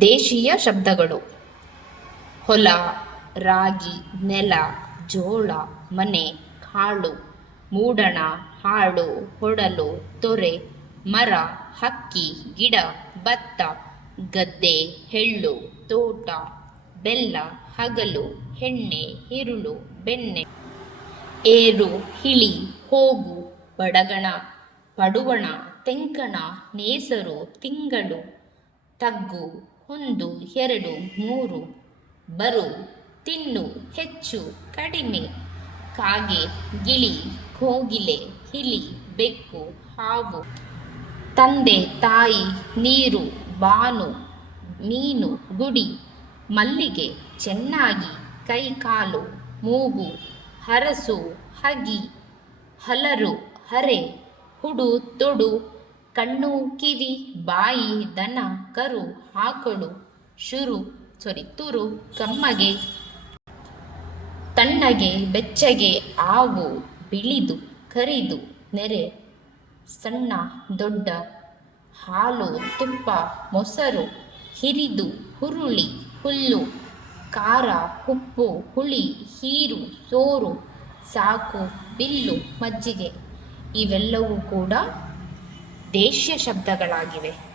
ದೇಶೀಯ ಶಬ್ದಗಳು. ಹೊಲ, ರಾಗಿ, ನೆಲ, ಜೋಳ, ಮನೆ, ಕಾಳು, ಮೂಡಣ, ಹಾಳು, ಹೊಡಲು, ತೊರೆ, ಮರ, ಹಕ್ಕಿ, ಗಿಡ, ಭತ್ತ, ಗದ್ದೆ ಹೆಳ್ಳು ತೋಟ, ಬೆಲ್ಲ, ಹಗಲು ಹೆಣ್ಣೆ ಹಿರುಳು ಬೆಣ್ಣೆ. ಏರು ಹಿಳಿ ಹೋಗು, ಬಡಗಣ, ಪಡುವಣ, ತೆಂಕಣ, ನೇಸರು, ತಿಂಗಳು, ತಗ್ಗು ಒಂದು, ಎರಡು, ಮೂರು, ಬರು, ತಿನ್ನು, ಹೆಚ್ಚು, ಕಡಿಮೆ, ಕಾಗೆ, ಗಿಳಿ, ಕೋಗಿಲೆ, ಹಿಲಿ, ಬೆಕ್ಕು, ಹಾವು, ತಂದೆ, ತಾಯಿ, ನೀರು, ಬಾನು, ಮೀನು, ಗುಡಿ, ಮಲ್ಲಿಗೆ, ಚೆನ್ನಾಗಿ, ಕೈಕಾಲು, ಮೂಗು, ಹರಸು, ಹಗಿ, ಹಲರು, ಹರೆ, ಹುಡು, ತೊಡು ಕಣ್ಣು ಕಿವಿ, ಬಾಯಿ, ದನ, ಕರು ಆಕಳು ಶುರು. ಸಾರಿ, ತುರು, ಕಮ್ಮಗೆ. ತಣ್ಣಗೆ, ಬೆಚ್ಚಗೆ, ಆವು, ಬಿಳಿದು, ಕರಿದು, ನೆರೆ. ಸಣ್ಣ, ದೊಡ್ಡ, ಹಾಲು, ತುಪ್ಪ, ಮೊಸರು, ಹಿರಿದು, ಹುರುಳಿ, ಹುಲ್ಲು, ಖಾರ, ಉಪ್ಪು, ಹುಳಿ, ಹೀರು, ಸೋರು, ಸಾಕು, ಬಿಲ್ಲು, ಮಜ್ಜಿಗೆ. ಇವೆಲ್ಲವೂ ಕೂಡ ದೇಶ್ಯ ಶಬ್ದಗಳಾಗಿವೆ.